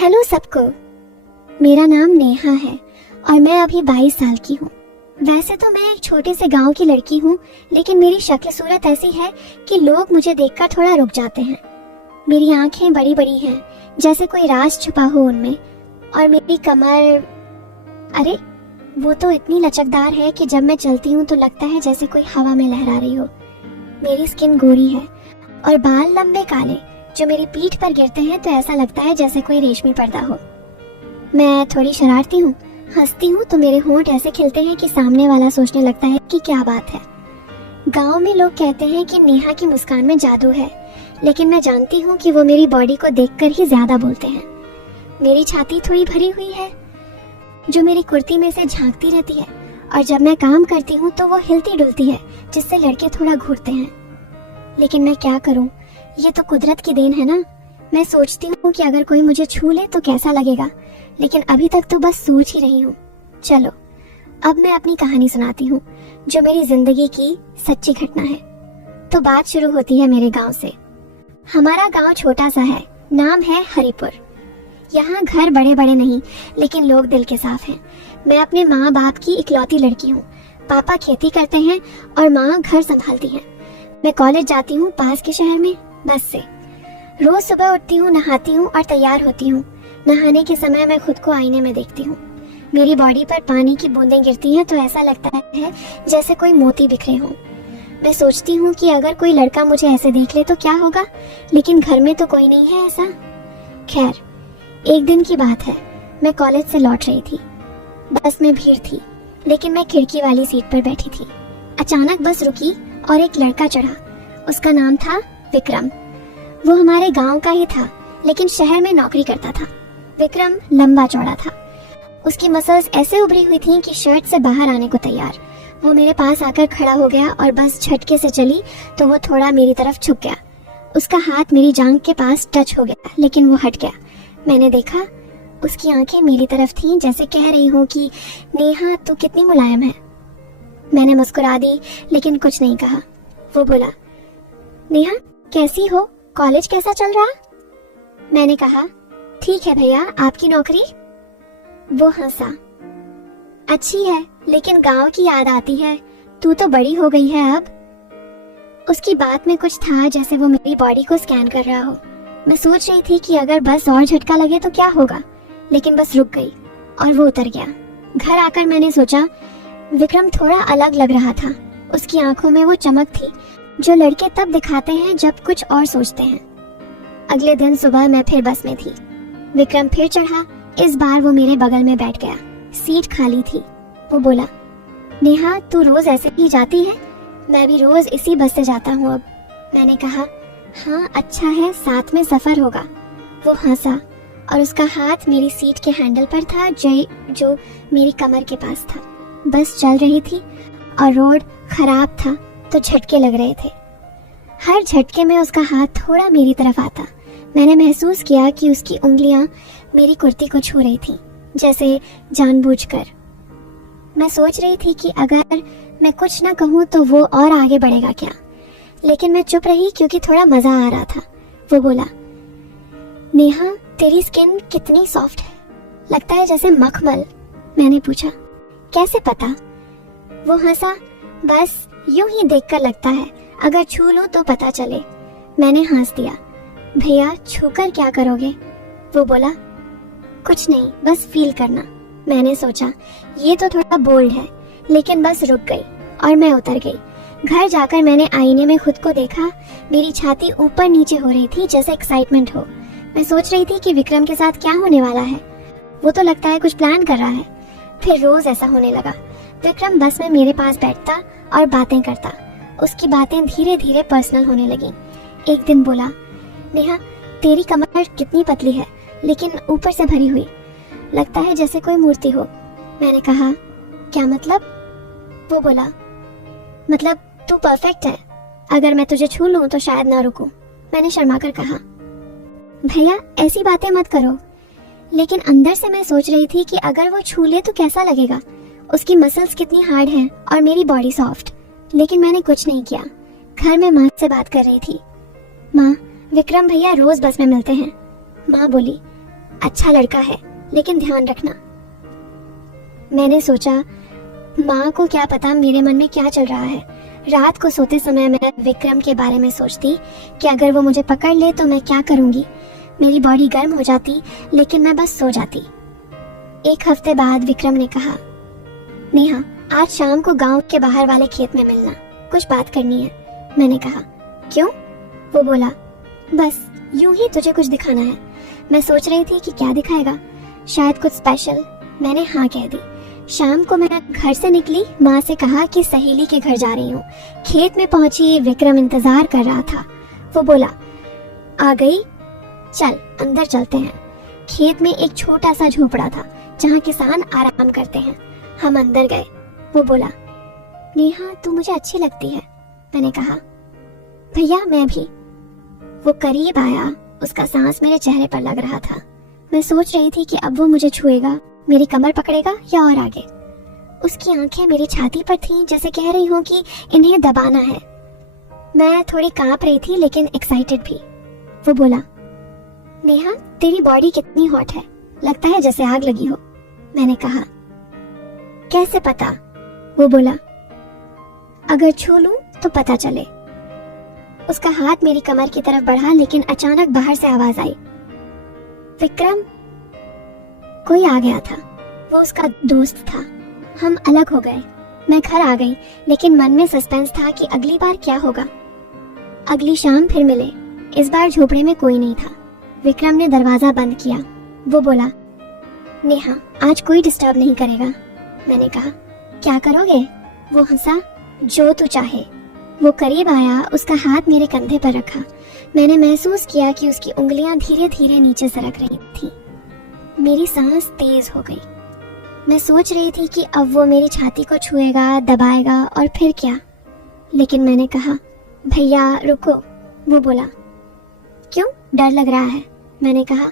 Hello सबको, मेरा नाम नेहा है और मैं अभी 22 साल की हूँ। वैसे तो मैं एक छोटे से गांव की लड़की हूँ, लेकिन मेरी शक्ल सूरत ऐसी है कि लोग मुझे देखकर थोड़ा रुक जाते हैं। मेरी आंखें बड़ी बड़ी हैं, जैसे कोई राज छुपा हो उनमें, और मेरी कमर, अरे वो तो इतनी लचकदार है कि जब मैं चलती हूँ तो लगता है जैसे कोई हवा में लहरा रही हो। मेरी स्किन गोरी है और बाल लंबे काले जो मेरी पीठ पर गिरते हैं तो ऐसा लगता है जैसे कोई रेशमी पर्दा हो। मैं थोड़ी शरारती हूँ, हंसती हूँ तो मेरे होंठ ऐसे खिलते हैं कि सामने वाला सोचने लगता है कि क्या बात है। गांव में लोग कहते हैं कि नेहा की मुस्कान में जादू है, लेकिन मैं जानती हूँ कि वो मेरी बॉडी को देखकर ही ज्यादा बोलते हैं। मेरी छाती थोड़ी भरी हुई है जो मेरी कुर्ती में से झांकती रहती है, और जब मैं काम करती हूँ तो वो हिलती डुलती है जिससे लड़के थोड़ा घूरते हैं। लेकिन मैं क्या करूँ, ये तो कुदरत की देन है ना। मैं सोचती हूँ कि अगर कोई मुझे छू ले तो कैसा लगेगा, लेकिन अभी तक तो बस सोच ही रही हूँ। चलो अब मैं अपनी कहानी सुनाती हूँ जो मेरी जिंदगी की सच्ची घटना है। तो बात शुरू होती है मेरे गांव से। हमारा गांव छोटा सा है, नाम है हरिपुर। यहाँ घर बड़े बड़े नहीं, लेकिन लोग दिल के साफ हैं। मैं अपने माँ बाप की इकलौती लड़की हूँ। पापा खेती करते हैं और माँ घर संभालती है। मैं कॉलेज जाती हूँ पास के शहर में बस से। रोज सुबह उठती हूँ, नहाती हूँ और तैयार होती हूँ। नहाने के समय मैं खुद को आईने में देखती हूँ। मेरी बॉडी पर पानी की बूंदें गिरती हैं तो ऐसा लगता है जैसे कोई मोती बिखरे हों। मैं सोचती हूँ कि अगर कोई लड़का मुझे ऐसे देख ले तो क्या होगा, लेकिन घर में तो कोई नहीं है ऐसा। खैर, एक दिन की बात है, मैं कॉलेज से लौट रही थी। बस में भीड़ थी, लेकिन मैं खिड़की वाली सीट पर बैठी थी। अचानक बस रुकी और एक लड़का चढ़ा। उसका नाम था विक्रम। वो हमारे गांव का ही था, लेकिन शहर में नौकरी करता था। विक्रम लंबा चौड़ा था। उसकी मसल्स ऐसे उभरी हुई थीं कि शर्ट से बाहर आने को तैयार। वो मेरे पास आकर खड़ा हो गया और बस झटके से चली तो वो थोड़ा मेरी तरफ झुक गया। उसका हाथ मेरी जांघ के पास टच हो गया, लेकिन वो हट गया। मैंने देखा उसकी आंखें मेरी तरफ थीं, जैसे कह रही हूँ कि नेहा तू कितनी मुलायम है। मैंने मुस्कुरा दी, लेकिन कुछ नहीं कहा। वो बोला, नेहा कैसी हो, कॉलेज कैसा चल रहा? मैंने कहा, ठीक है भैया, आपकी नौकरी? वो हंसा, अच्छी है, लेकिन गांव की याद आती है, तू तो बड़ी हो गई है अब। उसकी बात में कुछ था जैसे वो मेरी बॉडी को स्कैन कर रहा हो। मैं सोच रही थी कि अगर बस और झटका लगे तो क्या होगा, लेकिन बस रुक गई और वो उतर गया। घर आकर मैंने सोचा, विक्रम थोड़ा अलग लग रहा था। उसकी आंखों में वो चमक थी जो लड़के तब दिखाते हैं जब कुछ और सोचते हैं। अगले दिन सुबह मैं फिर बस में थी। विक्रम फिर चढ़ा। इस बार वो मेरे बगल में बैठ गया। सीट खाली थी। वो बोला, नेहा तू रोज ऐसे ही जाती है? मैं भी रोज इसी बस से जाता हूँ अब। मैंने कहा, हाँ अच्छा है, साथ में सफर होगा। वो हंसा और उसका हाथ मेरी सीट के हैंडल पर था जो मेरी कमर के पास था। बस चल रही थी और रोड खराब था तो झटके लग रहे थे। हर झटके में उसका हाथ थोड़ा मेरी तरफ आता। मैंने महसूस किया कि उसकी उंगलियां मेरी कुर्ती को छू रही थी, जैसे जानबूझकर। मैं सोच रही थी कि अगर मैं कुछ न कहूँ तो वो और आगे बढ़ेगा क्या, लेकिन मैं चुप रही क्योंकि थोड़ा मजा आ रहा था। वो बोला, नेहा तेरी स्किन कितनी सॉफ्ट है, लगता है जैसे मखमल। मैंने पूछा, कैसे पता? वो हंसा, बस यूं ही देखकर लगता है, अगर छू लो तो पता चले। मैंने हंस दिया, भैया छूकर क्या करोगे? वो बोला, कुछ नहीं, बस फील करना। मैंने सोचा ये तो थोड़ा बोल्ड है, लेकिन बस रुक गई और मैं उतर गई। घर जाकर मैंने आईने में खुद को देखा। मेरी छाती ऊपर नीचे हो रही थी जैसे एक्साइटमेंट हो। मैं सोच रही थी कि विक्रम के साथ क्या होने वाला है। वो तो लगता है कुछ प्लान कर रहा है। फिर रोज ऐसा होने लगा। विक्रम बस में मेरे पास बैठता और बातें करता। उसकी बातें धीरे धीरे पर्सनल होने लगी। एक दिन बोला, नेहा तेरी कमर कितनी पतली है, लेकिन ऊपर से भरी हुई, लगता है जैसे कोई मूर्ति हो। मैंने कहा, क्या मतलब? वो बोला, मतलब तू परफेक्ट है, अगर मैं तुझे छू लूं तो शायद ना रुकूं। मैंने शर्मा कर कहा, भैया ऐसी बातें मत करो। लेकिन अंदर से मैं सोच रही थी कि अगर वो छू ले तो कैसा लगेगा। उसकी मसल्स कितनी हार्ड हैं और मेरी बॉडी सॉफ्ट। लेकिन मैंने कुछ नहीं किया। घर में माँ से बात कर रही थी। माँ, विक्रम भैया रोज बस में मिलते हैं। माँ बोली, अच्छा लड़का है, लेकिन ध्यान रखना। मैंने सोचा माँ को क्या पता मेरे मन में क्या चल रहा है। रात को सोते समय मैं विक्रम के बारे में सोचती कि अगर वो मुझे पकड़ ले तो मैं क्या करूंगी। मेरी बॉडी गर्म हो जाती, लेकिन मैं बस सो जाती। 1 हफ्ते बाद विक्रम ने कहा, नेहा आज शाम को गांव के बाहर वाले खेत में मिलना, कुछ बात करनी है। मैंने कहा क्यों? वो बोला बस यूं ही तुझे कुछ दिखाना है। मैं सोच रही थी कि क्या दिखाएगा, शायद कुछ स्पेशल। मैंने हाँ कह दी। शाम को मैं घर से निकली, माँ से कहा कि सहेली के घर जा रही हूँ। खेत में पहुंची, विक्रम इंतजार कर रहा था। वो बोला आ गई, चल अंदर चलते हैं। खेत में एक छोटा सा झोपड़ा था जहाँ किसान आराम करते हैं। हम अंदर गए। वो बोला नेहा तू मुझे अच्छी लगती है। मैंने कहा भैया मैं भी। वो करीब आया, उसका सांस मेरे चेहरे पर लग रहा था। मैं सोच रही थी कि अब वो मुझे छुएगा, मेरी कमर पकड़ेगा या और आगे। उसकी आंखें मेरी छाती पर थीं, जैसे कह रही हूँ कि इन्हें दबाना है। मैं थोड़ी कांप रही थी लेकिन एक्साइटेड भी। वो बोला नेहा तेरी बॉडी कितनी हॉट है, लगता है जैसे आग लगी हो। मैंने कहा कैसे पता? वो बोला अगर छू लूं तो पता चले। उसका हाथ मेरी कमर की तरफ बढ़ा, लेकिन अचानक बाहर से आवाज आई, विक्रम। कोई आ गया था, वो उसका दोस्त था। हम अलग हो गए। मैं घर आ गई, लेकिन मन में सस्पेंस था कि अगली बार क्या होगा। अगली शाम फिर मिले। इस बार झोपड़े में कोई नहीं था। विक्रम ने दरवाजा बंद किया। वो बोला नेहा आज कोई डिस्टर्ब नहीं करेगा। मैंने कहा क्या करोगे? वो हंसा, जो तू चाहे। वो करीब आया, उसका हाथ मेरे कंधे पर रखा। मैंने महसूस किया कि उसकी उंगलियां धीरे धीरे नीचे सरक रही थी। मेरी सांस तेज हो गई। मैं सोच रही थी कि अब वो मेरी छाती को छुएगा, दबाएगा और फिर क्या। लेकिन मैंने कहा भैया रुको। वो बोला क्यों, डर लग रहा है? मैंने कहा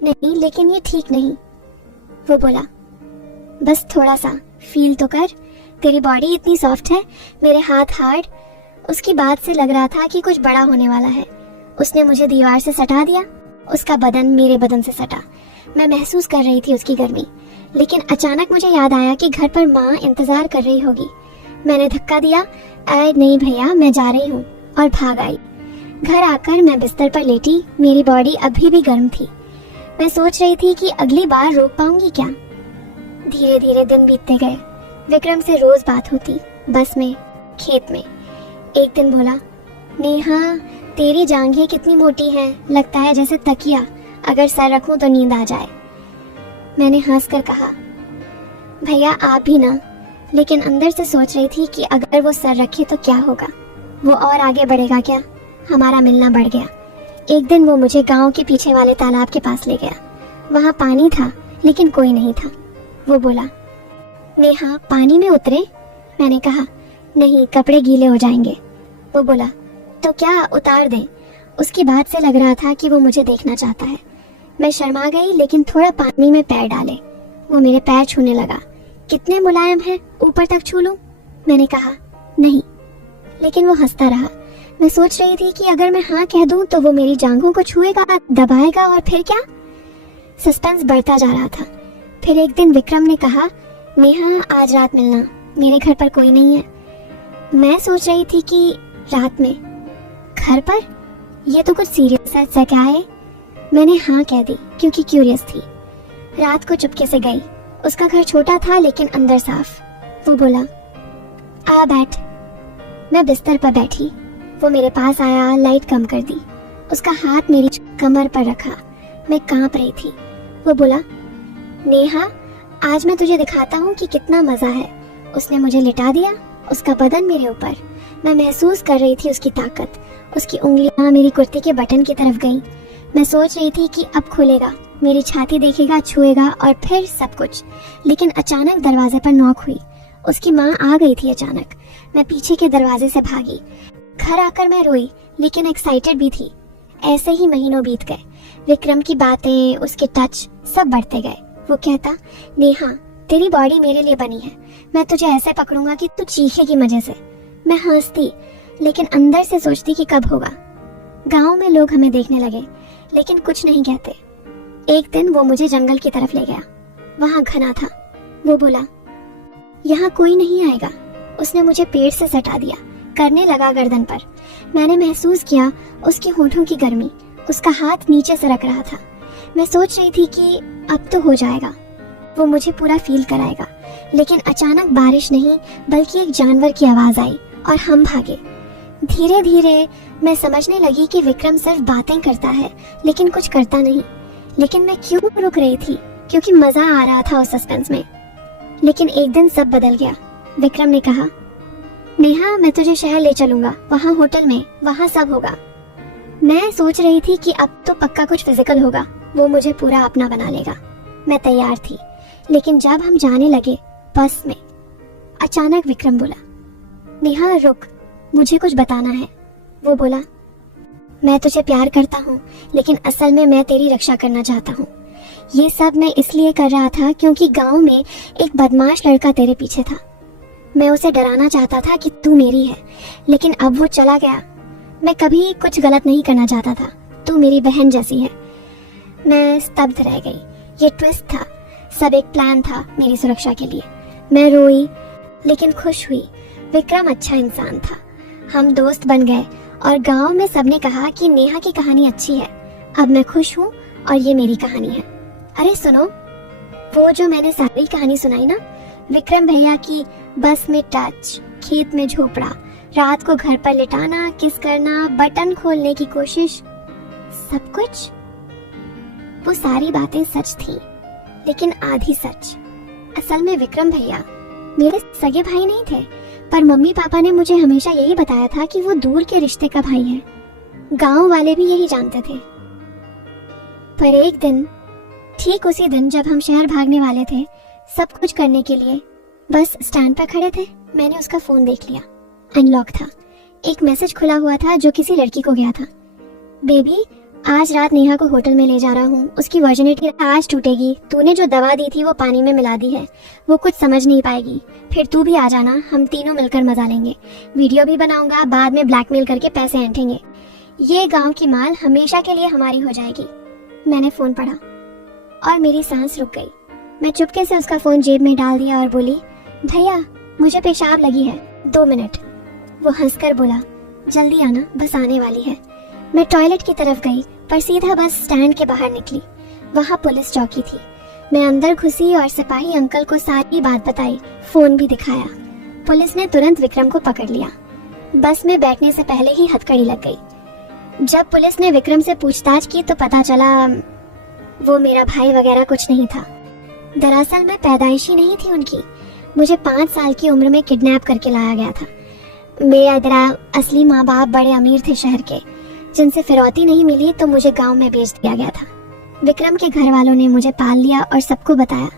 नहीं, लेकिन ये ठीक नहीं। वो बोला बस थोड़ा सा फील तो कर, तेरी बॉडी इतनी सॉफ्ट है, मेरे हाथ हार्ड। उसकी बात से लग रहा था कि कुछ बड़ा होने वाला है। उसने मुझे दीवार से सटा दिया, उसका बदन मेरे बदन से सटा। मैं महसूस कर रही थी उसकी गर्मी, लेकिन अचानक मुझे याद आया कि घर पर माँ इंतजार कर रही होगी। मैंने धक्का दिया, अरे नहीं भैया मैं जा रही हूँ, और भाग आई। घर आकर मैं बिस्तर पर लेटी, मेरी बॉडी अभी भी गर्म थी। मैं सोच रही थी कि अगली बार रोक पाऊंगी क्या। धीरे धीरे दिन बीतते गए। विक्रम से रोज बात होती, बस में, खेत में। एक दिन बोला नेहा तेरी जांघें कितनी मोटी हैं, लगता है जैसे तकिया, अगर सर रखूं तो नींद आ जाए। मैंने हंसकर कहा भैया आप भी ना, लेकिन अंदर से सोच रही थी कि अगर वो सर रखे तो क्या होगा, वो और आगे बढ़ेगा क्या। हमारा मिलना बढ़ गया। एक दिन वो मुझे गांव के पीछे वाले तालाब के पास ले गया। वहां पानी था, लेकिन कोई नहीं था। वो बोला नेहा पानी में उतरे? मैंने कहा नहीं, कपड़े गीले हो जाएंगे। वो बोला तो क्या उतार दें? उसकी बात से लग रहा था कि वो मुझे देखना चाहता है। मैं शर्मा गई, लेकिन थोड़ा पानी में पैर डाले। वो मेरे पैर छूने लगा। कितने मुलायम है, ऊपर तक छू लूं? मैंने कहा नहीं, लेकिन वो हंसता रहा। मैं सोच रही थी कि अगर मैं हाँ कह दूं तो वो मेरी जांघों को छुएगा, दबाएगा और फिर क्या। सस्पेंस बढ़ता जा रहा था। फिर एक दिन विक्रम ने कहा नेहा आज रात मिलना, मेरे घर पर कोई नहीं है। मैं सोच रही थी कि रात में घर पर, ये तो कुछ सीरियस है, सच क्या है? मैंने हाँ कह दी क्योंकि क्यूरियस थी। रात को चुपके से गई। उसका घर छोटा था लेकिन अंदर साफ। वो बोला आ बैठ। मैं बिस्तर पर बैठी। वो मेरे पास आया, लाइट कम कर दी। उसका हाथ मेरी कमर पर रखा। मैं कांप रही थी। वो बोला नेहा आज मैं तुझे दिखाता हूँ कि कितना मजा है। उसने मुझे लिटा दिया, उसका बदन मेरे ऊपर। मैं महसूस कर रही थी उसकी ताकत। उसकी उंगलियां मेरी कुर्ती के बटन की तरफ गईं। मैं सोच रही थी कि अब खुलेगा, मेरी छाती देखेगा, छुएगा और फिर सब कुछ। लेकिन अचानक दरवाजे पर नॉक हुई। उसकी माँ आ गई थी अचानक। मैं पीछे के दरवाजे से भागी। घर आकर मैं रोई, लेकिन एक्साइटेड भी थी। ऐसे ही महीनों बीत गए। विक्रम की बातें, उसके टच सब बढ़ते गए। वो कहता नेहा तेरी बॉडी मेरे लिए बनी है, मैं तुझे ऐसे पकड़ूंगा कि तू चीखेगी मजे से। मैं हंसती, लेकिन अंदर से सोचती कि कब होगा। गांव में लोग हमें देखने लगे, लेकिन कुछ नहीं कहते। एक दिन वो मुझे जंगल की तरफ ले गया। वहां घना था। वो बोला, यहाँ कोई नहीं आएगा। उसने मुझे पेड़ से सटा दिया, करने लगा गर्दन पर। मैंने महसूस किया उसके होठों की गर्मी। उसका हाथ नीचे सरक रहा था। मैं सोच रही थी कि अब तो हो जाएगा, वो मुझे पूरा फील कराएगा। लेकिन अचानक बारिश नहीं बल्कि एक जानवर की आवाज आई और हम भागे। धीरे धीरे मैं समझने लगी कि विक्रम सिर्फ बातें करता है लेकिन कुछ करता नहीं। लेकिन मैं क्यों रुक रही थी? क्योंकि मजा आ रहा था उस सस्पेंस में। लेकिन एक दिन सब बदल गया। विक्रम ने कहा, नेहा मैं तुझे शहर ले चलूंगा, वहाँ होटल में, वहाँ सब होगा। मैं सोच रही थी कि अब तो पक्का कुछ फिजिकल होगा, वो मुझे पूरा अपना बना लेगा। मैं तैयार थी। लेकिन जब हम जाने लगे बस में, अचानक विक्रम बोला, नेहा रुक, मुझे कुछ बताना है। वो बोला, मैं तुझे प्यार करता हूँ लेकिन असल में मैं तेरी रक्षा करना चाहता हूँ। ये सब मैं इसलिए कर रहा था क्योंकि गांव में एक बदमाश लड़का तेरे पीछे था। मैं उसे डराना चाहता था कि तू मेरी है, लेकिन अब वो चला गया। मैं कभी कुछ गलत नहीं करना चाहता था, तू मेरी बहन जैसी है। मैं स्तब्ध रह गई। ये ट्विस्ट था, सब एक प्लान था मेरी सुरक्षा के लिए। मैं रोई लेकिन खुश हुई। विक्रम अच्छा इंसान था। हम दोस्त बन गए और गांव में सबने कहा कि नेहा की कहानी अच्छी है। अब मैं खुश हूँ और ये मेरी कहानी है। अरे सुनो, वो जो मैंने सारी कहानी सुनाई ना, विक्रम भैया की बस में टच, खेत में झोपड़ा, रात को घर पर लिटाना, किस करना, बटन खोलने की कोशिश, सब कुछ, वो सारी बातें सच थी, लेकिन आधी सच। असल में विक्रम भैया मेरे सगे भाई नहीं थे, पर मम्मी पापा ने मुझे हमेशा यही बताया था कि वो दूर के रिश्ते का भाई है। गांव वाले भी यही जानते थे। पर एक दिन, ठीक उसी दिन जब हम शहर भागने वाले थे सब कुछ करने के लिए, बस स्टैंड पर खड़े थे, मैंने उसका फोन देख लिया। अनलॉक था। एक मैसेज खुला हुआ था जो किसी लड़की को गया था। बेबी, आज रात नेहा को होटल में ले जा रहा हूँ, उसकी वर्जिनिटी आज टूटेगी। तूने जो दवा दी थी वो पानी में मिला दी है, वो कुछ समझ नहीं पाएगी। फिर तू भी आ जाना, हम तीनों मिलकर मजा लेंगे। वीडियो भी बनाऊंगा, बाद में ब्लैकमेल करके पैसे ऐंठेंगे। ये गांव की माल हमेशा के लिए हमारी हो जाएगी। मैंने फोन पढ़ा और मेरी सांस रुक गई। मैं चुपके से उसका फोन जेब में डाल दिया और बोली, भैया मुझे पेशाब लगी है, 2 मिनट। वो हंसकर बोला, जल्दी आना, बस आने वाली है। मैं टॉयलेट की तरफ गई पर सीधा बस स्टैंड के बाहर निकली। वहाँ पुलिस चौकी थी। मैं अंदर घुसी और सिपाही अंकल को सारी बात बताई, फोन भी दिखाया। पुलिस ने तुरंत विक्रम को पकड़ लिया। बस में बैठने से पहले ही हथकड़ी लग गई। जब पुलिस ने विक्रम से पूछताछ की तो पता चला वो मेरा भाई वगैरह कुछ नहीं था। दरअसल मैं पैदाइशी नहीं थी उनकी। मुझे 5 साल की उम्र में किडनैप करके लाया गया था। मेरा असली माँ बाप बड़े अमीर थे शहर के, जिनसे फिरौती नहीं मिली तो मुझे गांव में भेज दिया गया था। विक्रम के घर वालों ने मुझे पाल लिया और सबको बताया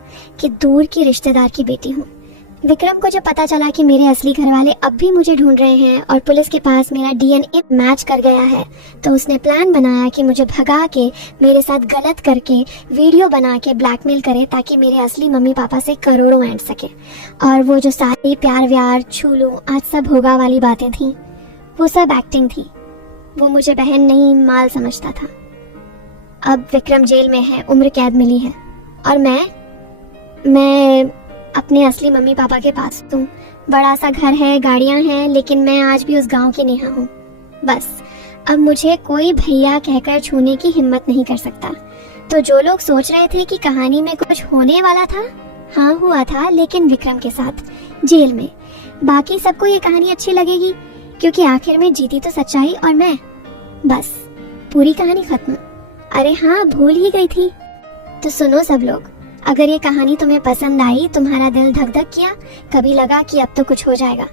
कि दूर की रिश्तेदार की बेटी हूँ। विक्रम को जब पता चला कि मेरे असली घर वाले अब भी मुझे ढूंढ रहे हैं और पुलिस के पास मेरा डीएनए मैच कर गया है, तो उसने प्लान बनाया कि मुझे भगा के, मेरे साथ गलत करके, वीडियो बना के ब्लैकमेल करे ताकि मेरे असली मम्मी पापा से करोड़ों ऐंठ सके। और वो जो सारी प्यार व्यार, छू लूं, आज सब होगा वाली बातें थी, वो सब एक्टिंग थी। वो मुझे बहन नहीं माल समझता था। अब विक्रम जेल में है, उम्र कैद मिली है और मैं अपने असली मम्मी पापा के पास हूँ। बड़ा सा घर है, गाड़ियाँ हैं, लेकिन मैं आज भी उस गांव की नेहा हूँ। बस अब मुझे कोई भैया कहकर छूने की हिम्मत नहीं कर सकता। तो जो लोग सोच रहे थे कि कहानी में कुछ होने वाला था, हाँ हुआ था, लेकिन विक्रम के साथ, जेल में। बाकी सबको ये कहानी अच्छी लगेगी क्योंकि आखिर में जीती तो सच्चाई और मैं। बस पूरी कहानी खत्म। अरे हाँ, भूल ही गई थी। तो सुनो सब लोग, अगर ये कहानी तुम्हें पसंद आई, तुम्हारा दिल धक धक किया, कभी लगा कि अब तो कुछ हो जाएगा,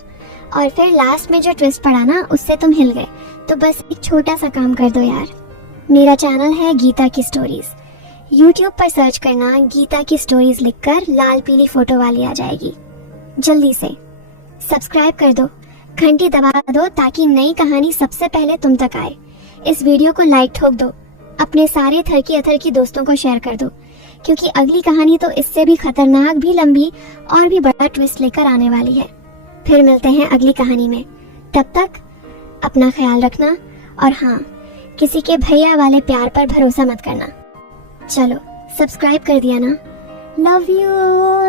और फिर लास्ट में जो ट्विस्ट पड़ा ना, उससे तुम हिल गए, तो बस एक छोटा सा काम कर दो यार। मेरा चैनल है गीता की स्टोरीज। यूट्यूब पर सर्च करना, गीता की स्टोरीज लिखकर लाल पीली फोटो वाली आ जाएगी। जल्दी से सब्सक्राइब कर दो, घंटी दबा दो ताकि नई कहानी सबसे पहले तुम तक आए। इस वीडियो को लाइक ठोक दो, अपने सारे थरकी अथरकी दोस्तों को शेयर कर दो, क्योंकि अगली कहानी तो इससे भी खतरनाक, भी लंबी और भी बड़ा ट्विस्ट लेकर आने वाली है। फिर मिलते हैं अगली कहानी में। तब तक अपना ख्याल रखना और हाँ, किसी के भैया वाले प्यार पर भरोसा मत करना। चलो सब्सक्राइब कर दिया ना? Love you.